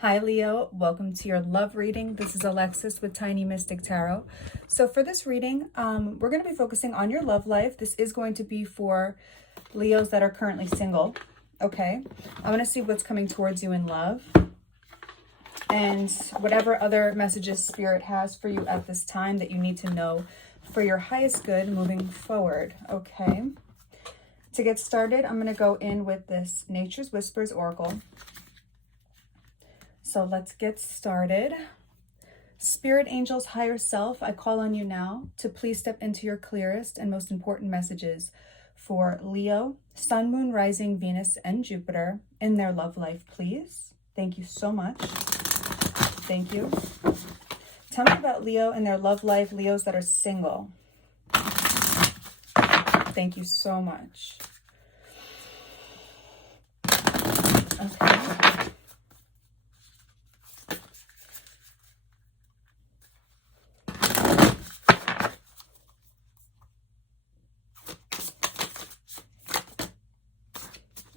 Hi Leo, welcome to your love reading. This is Alexis with Tinymystictarot. So for this reading, we're going to be focusing on your love life. This is going to be for Leos that are currently single. Okay, I want to see what's coming towards you in love and whatever other messages Spirit has for you at this time that you need to know for your highest good moving forward. Okay, to get started, I'm going to go in with this Nature's Whispers Oracle. So let's get started. Spirit angels, higher self, I call on you now to please step into your clearest and most important messages for Leo, Sun, Moon, Rising, Venus, and Jupiter in their love life, please. Thank you so much. Thank you. Tell me about Leo and their love life, Leos that are single. Thank you so much. Okay.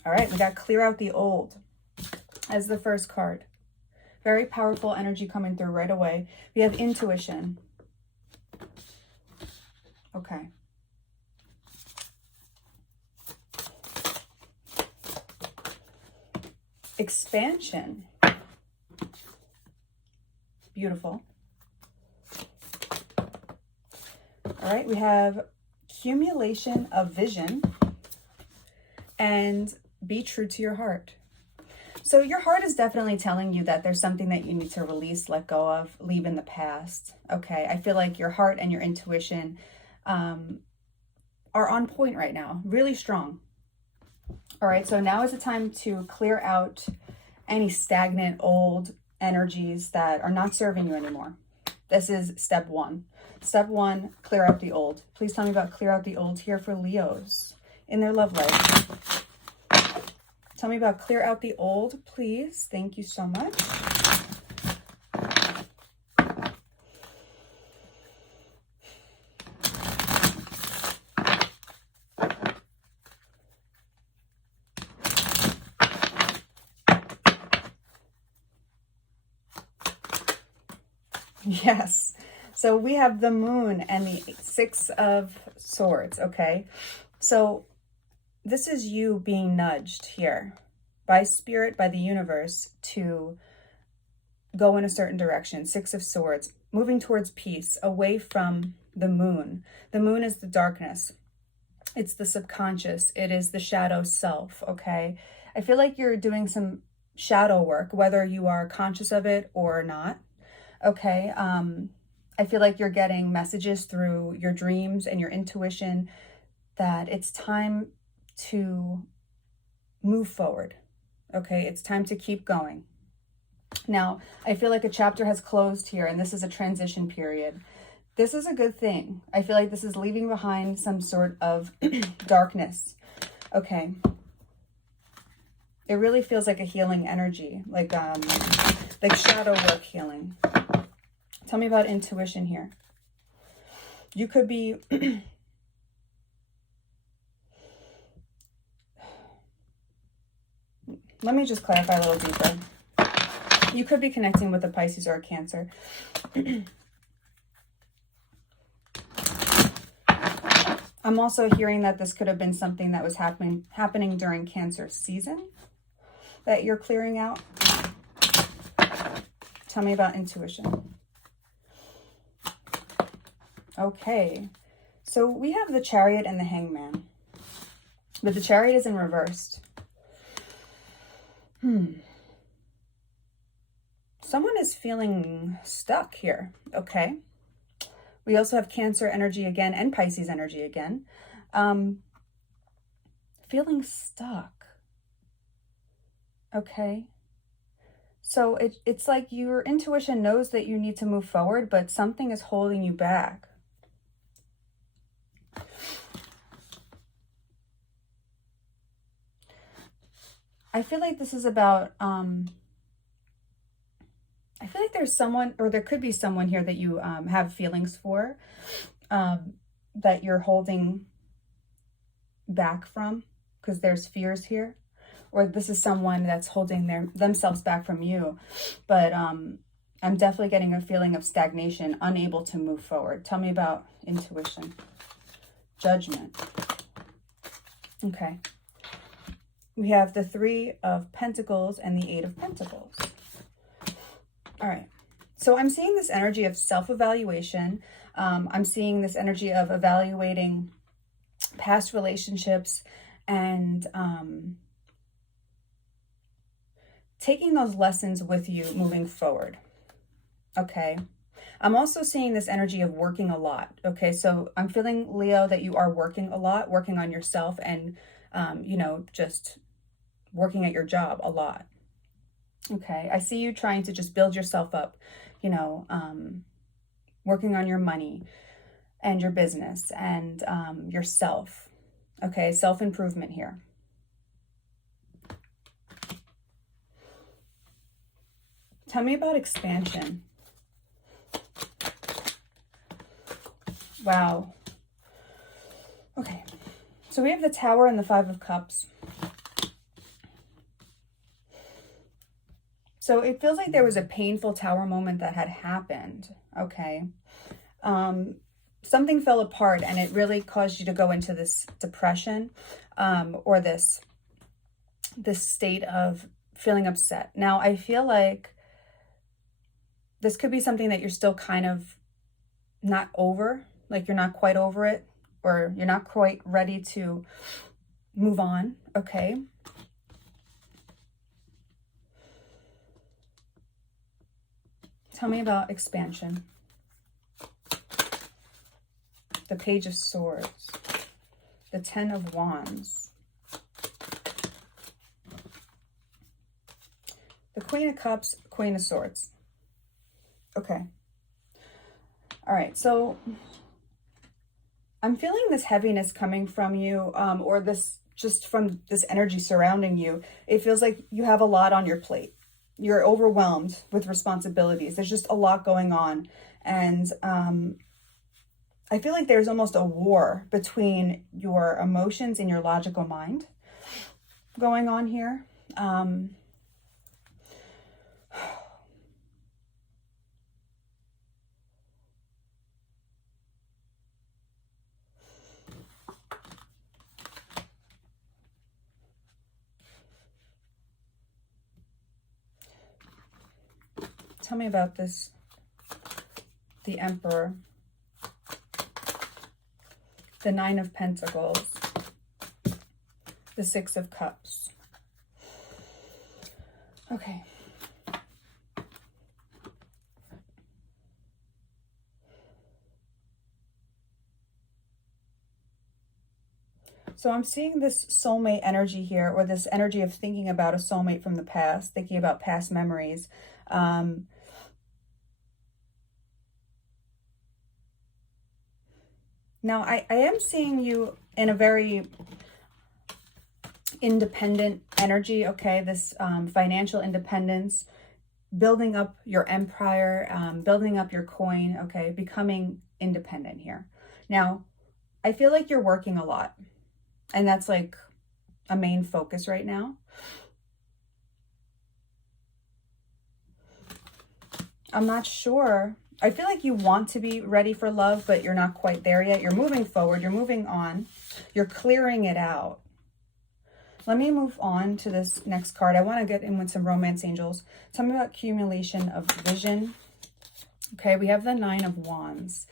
All right, we got clear out the old as the first card. Very powerful energy coming through right away. We have intuition. Okay. Expansion. Beautiful. All right, we have accumulation of vision and be true to your heart. So your heart is definitely telling you that there's something that you need to release, let go of, leave in the past. Okay, I feel like your heart and your intuition are on point right now, really strong. All right, so now is the time to clear out any stagnant old energies that are not serving you anymore. This is step one. Step one, clear out the old. Please tell me about clear out the old here for Leos in their love life. Tell me about clear out the old, please. Thank you so much. Yes. So we have the moon and the Six of Swords, okay? So this is you being nudged here by Spirit, by the universe, to go in a certain direction. Six of Swords, moving towards peace, away from the moon. The moon is the darkness. It's the subconscious. It is the shadow self, okay? I feel like you're doing some shadow work, whether you are conscious of it or not, okay? I feel like you're getting messages through your dreams and your intuition that it's time to move forward. Okay, it's time to keep going. Now, I feel like a chapter has closed here, and this is a transition period. This is a good thing. I feel like this is leaving behind some sort of darkness. It really feels like a healing energy, like shadow work healing. Tell me about intuition here. You could be let me just clarify a little deeper. You could be connecting with a Pisces or a Cancer. I'm also hearing that this could have been something that was happening during Cancer season that you're clearing out. Tell me about intuition. Okay, so we have the Chariot and the Hangman, but the Chariot is in reversed. Someone is feeling stuck here, okay? We also have Cancer energy again and Pisces energy again. Feeling stuck, okay? So it's like your intuition knows that you need to move forward, but something is holding you back. I feel like this is about, I feel like there's someone, or there could be someone here that you have feelings for, that you're holding back from, because there's fears here. or this is someone that's holding themselves back from you. But I'm definitely getting a feeling of stagnation, unable to move forward. Tell me about intuition. Judgment. Okay. We have the 3 of Pentacles and the 8 of Pentacles. All right. So I'm seeing this energy of self-evaluation. I'm seeing this energy of evaluating past relationships and taking those lessons with you moving forward. Okay. I'm also seeing this energy of working a lot. Okay. So I'm feeling, Leo, that you are working a lot, working on yourself and, you know, just working at your job a lot. Okay. I see you trying to just build yourself up, you know, working on your money and your business and yourself. Okay. Self-improvement here. Tell me about expansion. Wow. Okay. So we have the Tower and the 5 of Cups. So it feels like there was a painful Tower moment that had happened. Okay. Something fell apart and it really caused you to go into this depression, or this state of feeling upset. Now, I feel like this could be something that you're still kind of not over, like you're not quite over it, or you're not quite ready to move on. Okay. Tell me about expansion. The Page of Swords, the 10 of Wands, the Queen of Cups, Queen of Swords. Okay. All right. So I'm feeling this heaviness coming from you, or this just from this energy surrounding you. It feels like you have a lot on your plate. You're overwhelmed with responsibilities. There's just a lot going on. And I feel like there's almost a war between your emotions and your logical mind going on here. Tell me about this, the Emperor, the 9 of Pentacles, the 6 of Cups. Okay. So I'm seeing this soulmate energy here, or this energy of thinking about a soulmate from the past, thinking about past memories. Now, I am seeing you in a very independent energy, okay? This financial independence, building up your empire, building up your coin, okay? Becoming independent here. Now, I feel like you're working a lot, and that's like a main focus right now. I'm not sure. I feel like you want to be ready for love, but you're not quite there yet. You're moving forward. You're moving on. You're clearing it out. Let me move on to this next card. I want to get in with some romance angels. Tell me about accumulation of vision. Okay, we have the 9 of Wands.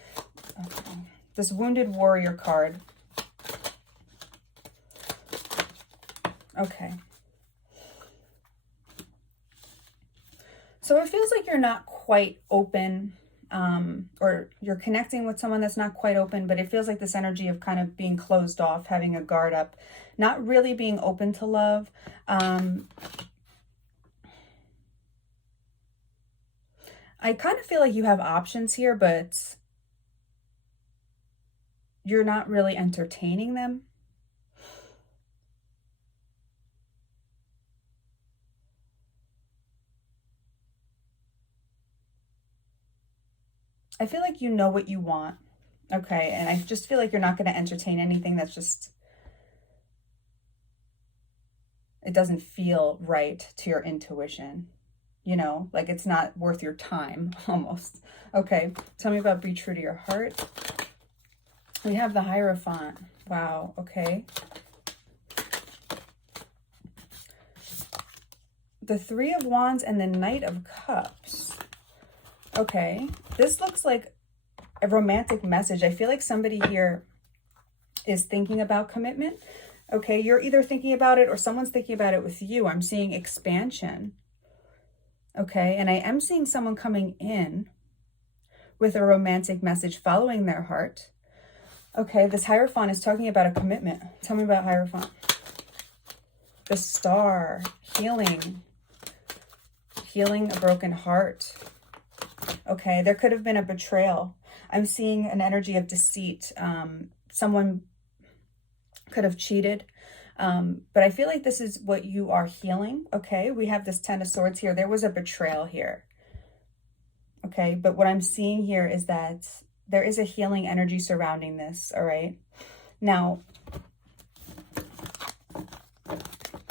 Okay. This wounded warrior card. Okay. So it feels like you're not quite open, or you're connecting with someone that's not quite open, but it feels like this energy of kind of being closed off, having a guard up, not really being open to love. I kind of feel like you have options here, but you're not really entertaining them. I feel like you know what you want, okay? And I just feel like you're not going to entertain anything that's just, it doesn't feel right to your intuition. You know, like it's not worth your time almost. Okay, tell me about be true to your heart. We have the Hierophant. Wow, okay. The Three of Wands and the Knight of Cups. Okay, this looks like a romantic message. I feel like somebody here is thinking about commitment. Okay, you're either thinking about it or someone's thinking about it with you. I'm seeing expansion. Okay, and I am seeing someone coming in with a romantic message following their heart. Okay, this Hierophant is talking about a commitment. Tell me about Hierophant. The Star, healing a broken heart. Okay, there could have been a betrayal. I'm seeing an energy of deceit. Someone could have cheated. But I feel like this is what you are healing. Okay, we have this Ten of Swords here. There was a betrayal here. Okay, but what I'm seeing here is that there is a healing energy surrounding this. All right, now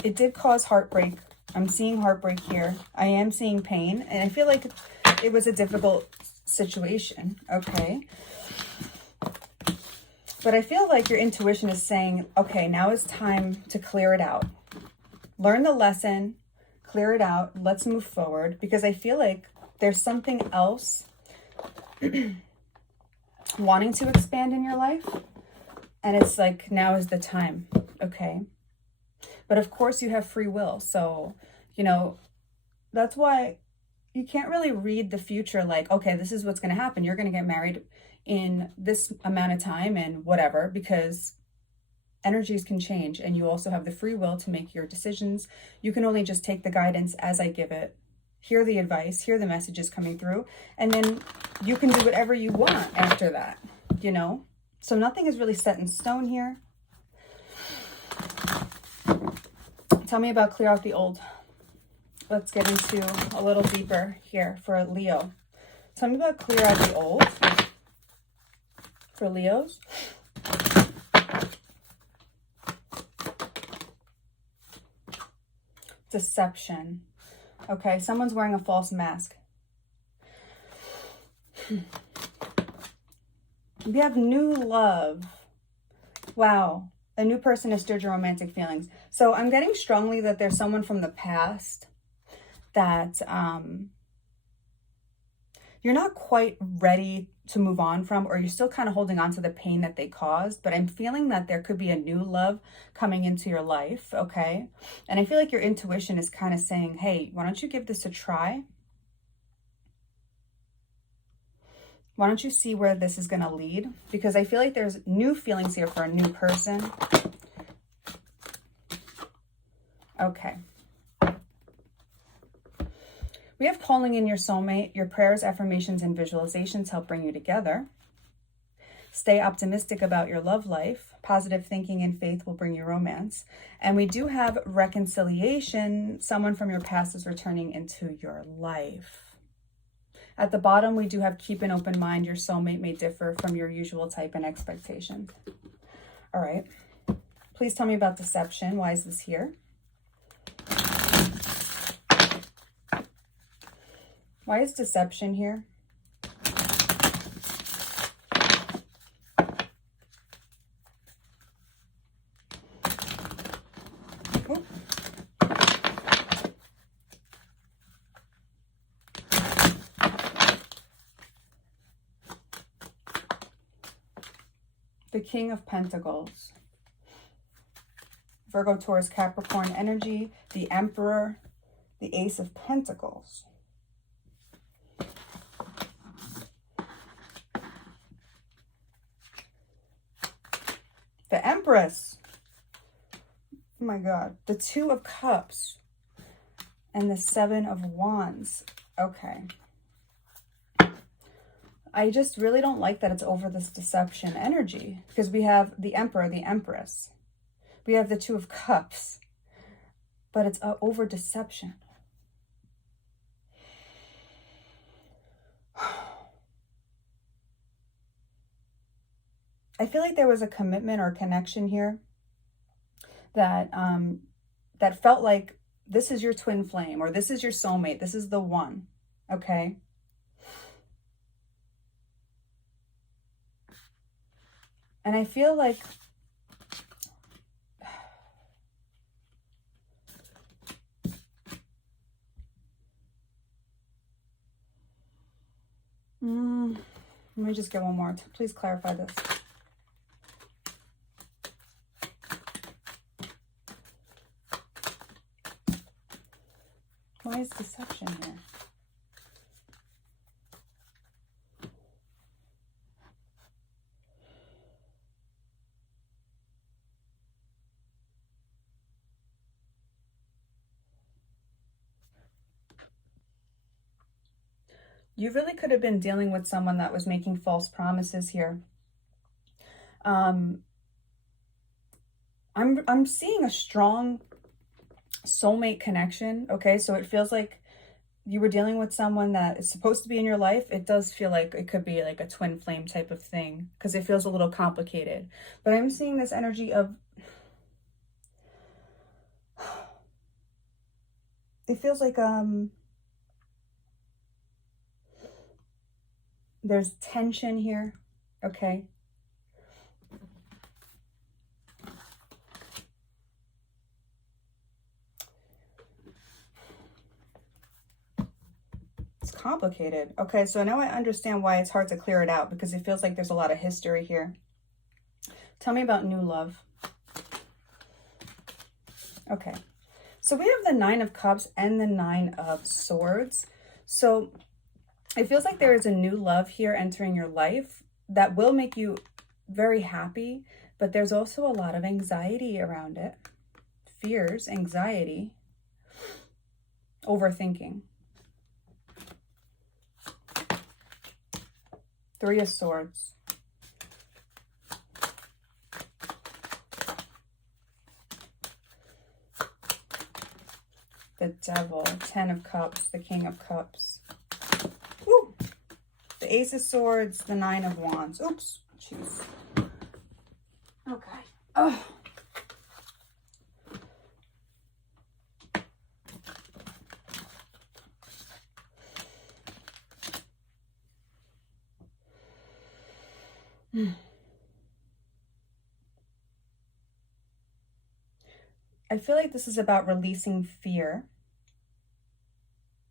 it did cause heartbreak. I'm seeing heartbreak here. I am seeing pain, and I feel like it was a difficult situation. Okay, but I feel like your intuition is saying, okay, now is time to clear it out. Learn the lesson, clear it out, let's move forward, because I feel like there's something else wanting to expand in your life, and it's like, now is the time. Okay, but of course you have free will, so you know, that's why you can't really read the future like, okay, this is what's going to happen, you're going to get married in this amount of time and whatever, because energies can change and you also have the free will to make your decisions. You can only just take the guidance as I give it, hear the advice, hear the messages coming through, and then you can do whatever you want after that, you know? So nothing is really set in stone here. Tell me about clear out the old. Let's get into a little deeper here for Leo. Tell me about clear out the old for Leos. Deception. Okay, someone's wearing a false mask. We have new love. Wow. A new person has stirred your romantic feelings. So I'm getting strongly that there's someone from the past that you're not quite ready to move on from, or you're still kind of holding on to the pain that they caused. But I'm feeling that there could be a new love coming into your life, okay? And I feel like your intuition is kind of saying, hey, why don't you give this a try? Why don't you see where this is going to lead? Because I feel like there's new feelings here for a new person. Okay. We have calling in your soulmate. Your prayers, affirmations, and visualizations help bring you together. Stay optimistic about your love life. Positive thinking and faith will bring you romance. And we do have reconciliation. Someone from your past is returning into your life. At the bottom, we do have keep an open mind. Your soulmate may differ from your usual type and expectation. All right. Please tell me about deception. Why is this here? Why is deception here? Ooh. The King of Pentacles. Virgo, Taurus, Capricorn energy. The Emperor. The Ace of Pentacles. The Empress. Oh my God. The Two of Cups. And the Seven of Wands. Okay. I just really don't like that it's over this deception energy, because we have the Emperor, the Empress. We have the Two of Cups, but it's over deception. I feel like there was a commitment or connection here that that felt like this is your twin flame, or this is your soulmate, this is the one, okay? And I feel like let me just get one more. Please clarify this. Why is deception here? You really could have been dealing with someone that was making false promises here. I'm seeing a strong soulmate connection, okay? So it feels like you were dealing with someone that is supposed to be in your life. It does feel like it could be like a twin flame type of thing because it feels a little complicated. But I'm seeing this energy of, it feels like there's tension here, okay? It's complicated. Okay, so now I understand why it's hard to clear it out, because it feels like there's a lot of history here. Tell me about new love. Okay, so we have the 9 of Cups and the 9 of Swords. So it feels like there is a new love here entering your life that will make you very happy, but there's also a lot of anxiety around it. Fears, anxiety, overthinking. 3 of Swords. The Devil, 10 of Cups, the King of Cups. Woo! The Ace of Swords, the 9 of Wands. Oops, jeez. Okay. Oh. I feel like this is about releasing fear.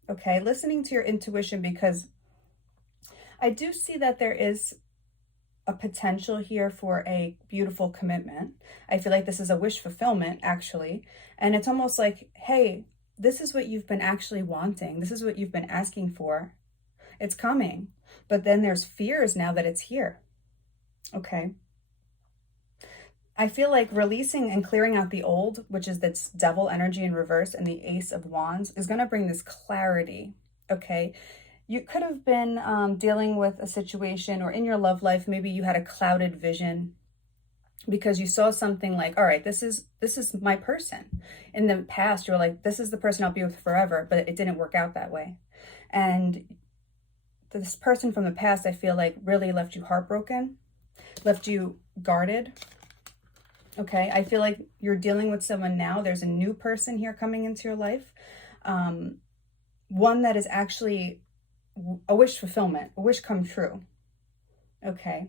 Okay, listening to your intuition, because I do see that there is a potential here for a beautiful commitment. I feel like this is a wish fulfillment, actually. And it's almost like, hey, this is what you've been actually wanting. This is what you've been asking for. It's coming. But then there's fears now that it's here. Okay. I feel like releasing and clearing out the old, which is this Devil energy in reverse, and the Ace of Wands, is going to bring this clarity, okay? You could have been dealing with a situation, or in your love life, maybe you had a clouded vision because you saw something like, all right, this is my person. In the past, you were like, this is the person I'll be with forever, but it didn't work out that way. And this person from the past, I feel like, really left you heartbroken, left you guarded. Okay, I feel like you're dealing with someone now. There's a new person here coming into your life. One that is actually a wish fulfillment, a wish come true. Okay.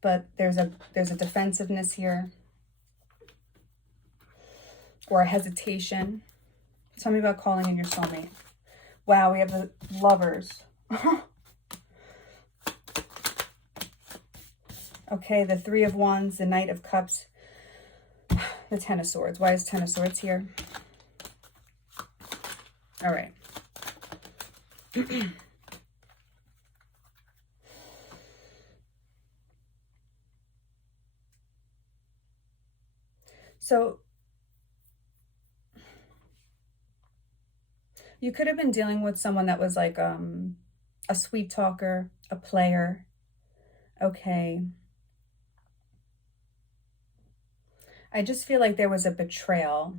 But there's a defensiveness here, or a hesitation. Tell me about calling in your soulmate. Wow, we have the Lovers. Okay, the 3 of Wands, the Knight of Cups, the 10 of Swords. Why is 10 of Swords here? All right. So you could have been dealing with someone that was like a sweet talker, a player. Okay. I just feel like there was a betrayal.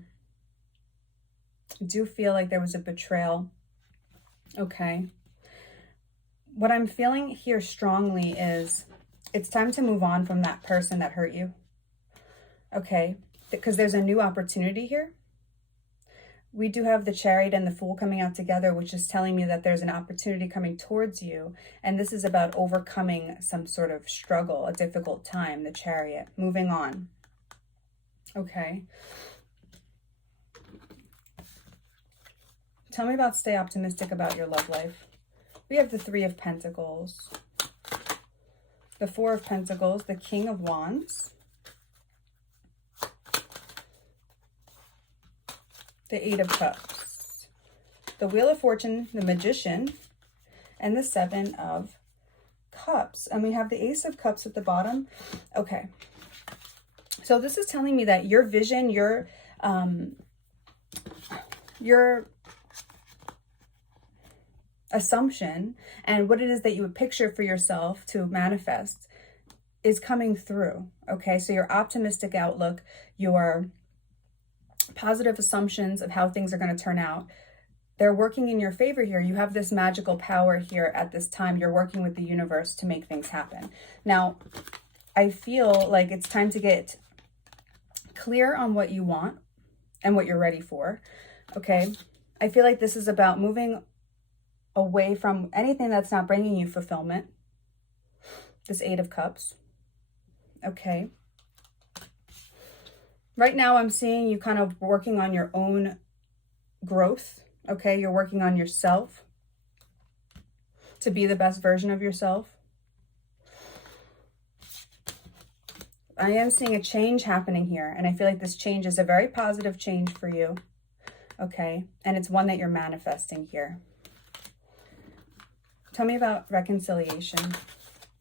I do feel like there was a betrayal. Okay. What I'm feeling here strongly is it's time to move on from that person that hurt you. okay? Because there's a new opportunity here. We do have the Chariot and the Fool coming out together, which is telling me that there's an opportunity coming towards you. And this is about overcoming some sort of struggle, a difficult time, the Chariot, moving on. Okay. Tell me about, stay optimistic about your love life. We have the Three of Pentacles, the Four of Pentacles, the King of Wands, the Eight of Cups, the Wheel of Fortune, the Magician, and the Seven of Cups. And we have the Ace of Cups at the bottom. Okay. So this is telling me that your vision, your assumption and what it is that you would picture for yourself to manifest is coming through. Okay. So your optimistic outlook, your positive assumptions of how things are going to turn out, they're working in your favor here. You have this magical power here at this time. You're working with the universe to make things happen. Now, I feel like it's time to get clear on what you want and what you're ready for. Okay. I feel like this is about moving away from anything that's not bringing you fulfillment. This Eight of Cups. Okay. Right now, I'm seeing you kind of working on your own growth, okay? You're working on yourself to be the best version of yourself. I am seeing a change happening here, and I feel like this change is a very positive change for you, okay? And it's one that you're manifesting here. Tell me about reconciliation.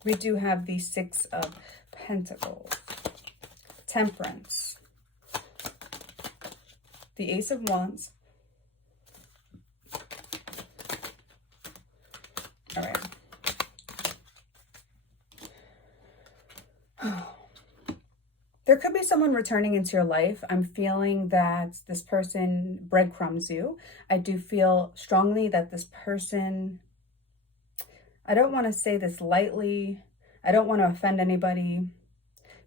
We do have the Six of Pentacles, Temperance, the Ace of Wands. All right. There could be someone returning into your life. I'm feeling that this person breadcrumbs you. I do feel strongly that this person, I don't want to say this lightly, I don't want to offend anybody,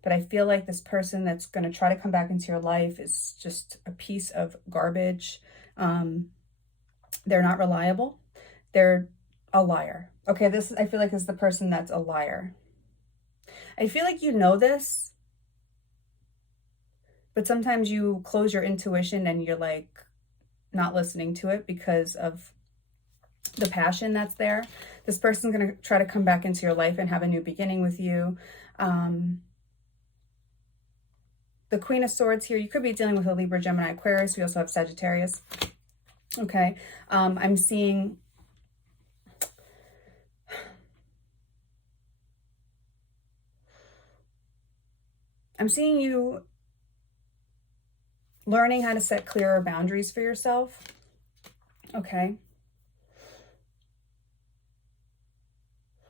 but I feel like this person that's going to try to come back into your life is just a piece of garbage. They're not reliable. They're a liar. Okay, I feel like this is the person that's a liar. I feel like you know this, but sometimes you close your intuition and you're like not listening to it because of the passion that's there. This person's going to try to come back into your life and have a new beginning with you. The Queen of Swords here, you could be dealing with a Libra, Gemini, Aquarius. We also have Sagittarius. Okay. I'm seeing you learning how to set clearer boundaries for yourself. Okay.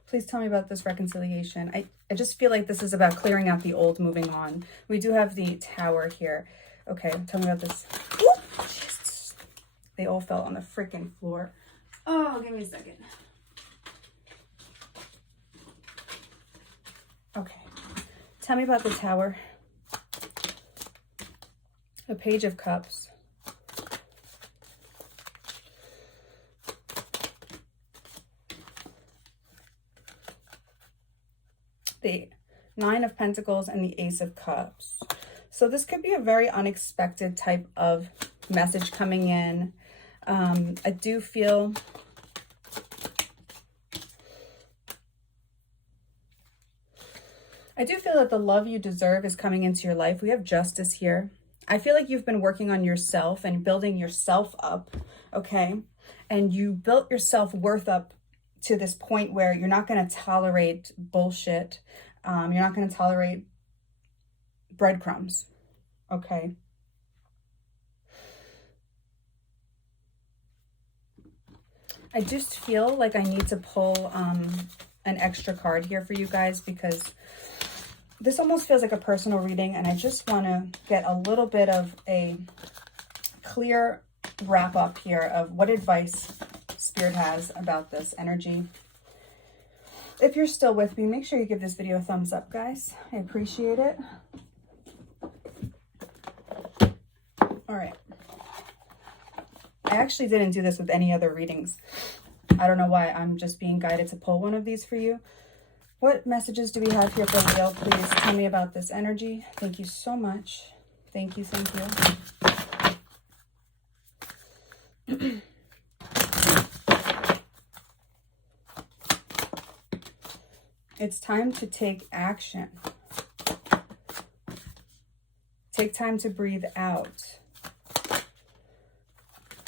Please tell me about this reconciliation. I just feel like this is about clearing out the old, moving on. We do have the Tower here. Okay, tell me about this. Ooh, Jesus. They all fell on the freaking floor. Oh, give me a second. Okay, tell me about the Tower. The Page of Cups. The Nine of Pentacles and the Ace of Cups. So this could be a very unexpected type of message coming in. I do feel that the love you deserve is coming into your life. We have Justice here. I feel like you've been working on yourself and building yourself up, okay? And you built your self-worth up to this point where you're not going to tolerate bullshit. You're not going to tolerate breadcrumbs, okay? I just feel like I need to pull an extra card here for you guys because this almost feels like a personal reading, and I just want to get a little bit of a clear wrap up here of what advice Spirit has about this energy. If you're still with me, make sure you give this video a thumbs up, guys. I appreciate it. I actually didn't do this with any other readings. I don't know why. I'm just being guided to pull one of these for you. What messages do we have here for Leo? Please tell me about this energy. Thank you so much. Thank you, thank you. It's time to take action. Take time to breathe out.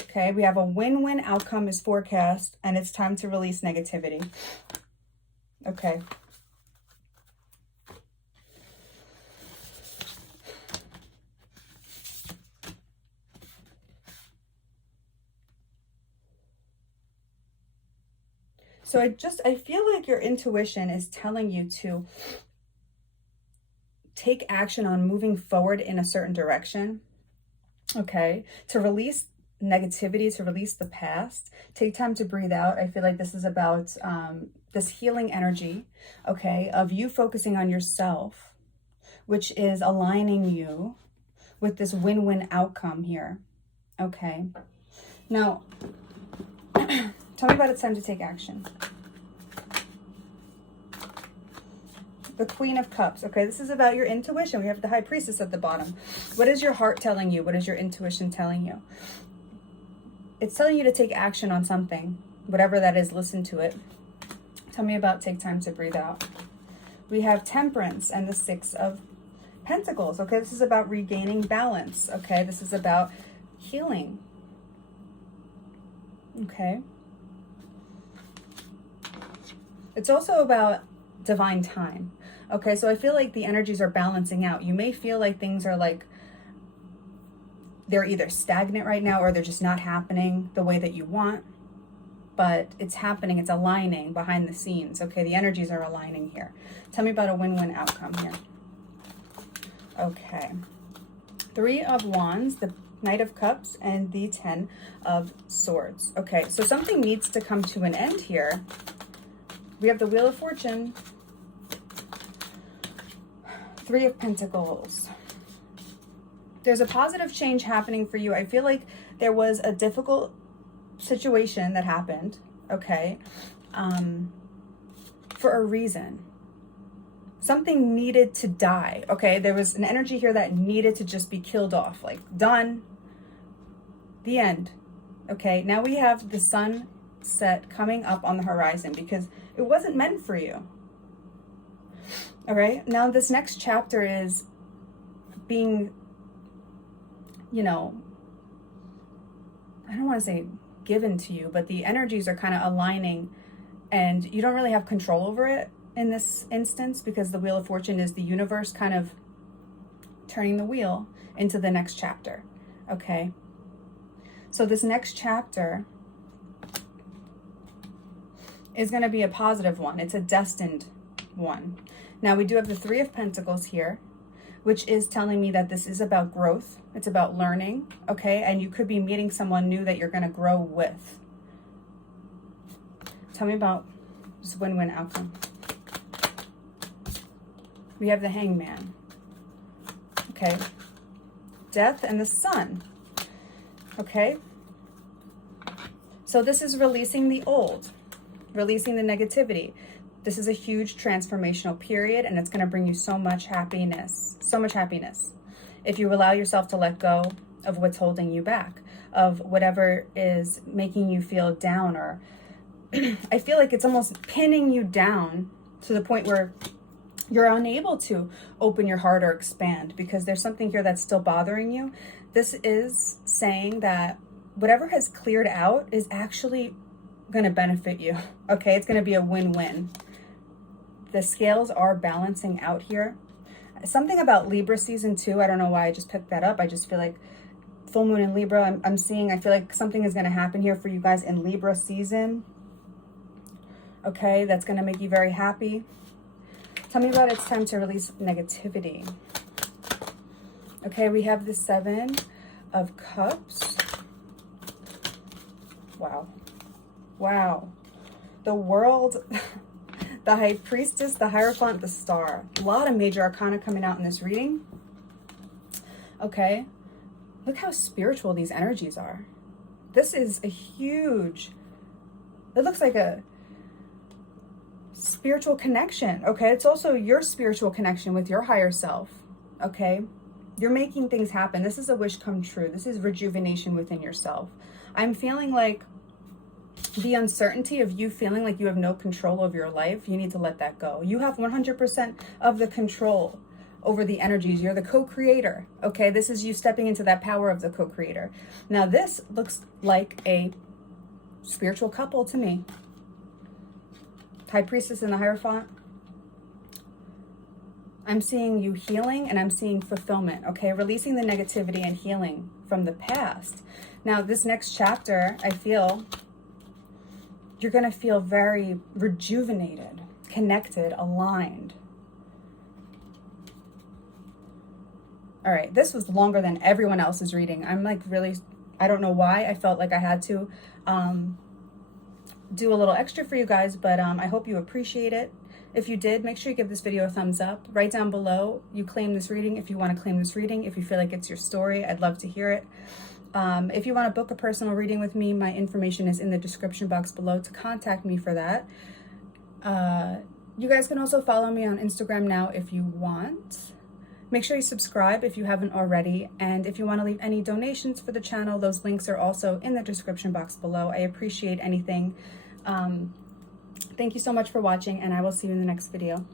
Okay, we have a win-win outcome is forecast, and it's time to release negativity. Okay. So I feel like your intuition is telling you to take action on moving forward in a certain direction. Okay, to release negativity, to release the past. Take time to breathe out. I feel like this is about this healing energy, okay, of you focusing on yourself, which is aligning you with this win-win outcome here. Okay, now tell me about it's time to take action. The Queen of Cups. Okay, this is about your intuition. We have the High Priestess at the bottom. What is your heart telling you? What is your intuition telling you? It's telling you to take action on something. Whatever that is, listen to it. Tell me about take time to breathe out. We have Temperance and the Six of Pentacles. Okay, this is about regaining balance. Okay, this is about healing. Okay. It's also about divine time. Okay, so I feel like the energies are balancing out. You may feel like things are like they're either stagnant right now or they're just not happening the way that you want, but it's happening, it's aligning behind the scenes. Okay, the energies are aligning here. Tell me about a win-win outcome here. Okay, Three of Wands, the Knight of Cups, and the Ten of Swords. Okay, so something needs to come to an end here. We have the Wheel of Fortune, Three of Pentacles. There's a positive change happening for you. I feel like there was a difficult situation that happened, okay, for a reason. Something needed to die, okay? There was an energy here that needed to just be killed off, like done, the end, okay? Now we have the sunset coming up on the horizon because it wasn't meant for you. All right, now this next chapter is being, you know, I don't want to say given to you, but the energies are kind of aligning and you don't really have control over it in this instance because the Wheel of Fortune is the universe kind of turning the wheel into the next chapter, okay? So this next chapter is going to be a positive one. It's a destined one. Now we do have the Three of Pentacles here, which is telling me that this is about growth. It's about learning, okay? And you could be meeting someone new that you're going to grow with. Tell me about this win-win outcome. We have the Hangman, okay? Death and the Sun, okay? So this is releasing the old, releasing the negativity. This is a huge transformational period and it's going to bring you so much happiness, if you allow yourself to let go of what's holding you back, of whatever is making you feel down, or I feel like it's almost pinning you down to the point where you're unable to open your heart or expand because there's something here that's still bothering you. This is saying that whatever has cleared out is actually going to benefit you, okay? It's going to be a win-win. The scales are balancing out here. Something about Libra season 2, I don't know why I just picked that up. I just feel like full moon in Libra, I'm seeing, I feel like something is going to happen here for you guys in Libra season. Okay, that's going to make you very happy. Tell me about it's time to release negativity. Okay, we have the Seven of Cups. Wow. Wow. The World, the High Priestess, the Hierophant, the Star. A lot of major arcana coming out in this reading. Okay. Look how spiritual these energies are. This is a huge, it looks like a spiritual connection, okay? It's also your spiritual connection with your higher self, okay? You're making things happen. This is a wish come true. This is rejuvenation within yourself. I'm feeling like the uncertainty of you feeling like you have no control over your life, you need to let that go. You have 100% of the control over the energies. You're the co-creator, okay? This is you stepping into that power of the co-creator. Now, this looks like a spiritual couple to me. High Priestess in the Hierophant. I'm seeing you healing and I'm seeing fulfillment, okay? Releasing the negativity and healing from the past. Now, this next chapter, I feel you're going to feel very rejuvenated, connected, aligned. All right, this was longer than everyone else's reading. I'm like really, I don't know why. I felt like I had to do a little extra for you guys, but I hope you appreciate it. If you did, make sure you give this video a thumbs up. Write down below you claim this reading if you want to claim this reading. If you feel like it's your story, I'd love to hear it. If you want to book a personal reading with me, my information is in the description box below to contact me for that. You guys can also follow me on Instagram now if you want. Make sure you subscribe if you haven't already. And if you want to leave any donations for the channel, those links are also in the description box below. I appreciate anything. Thank you so much for watching, and I will see you in the next video.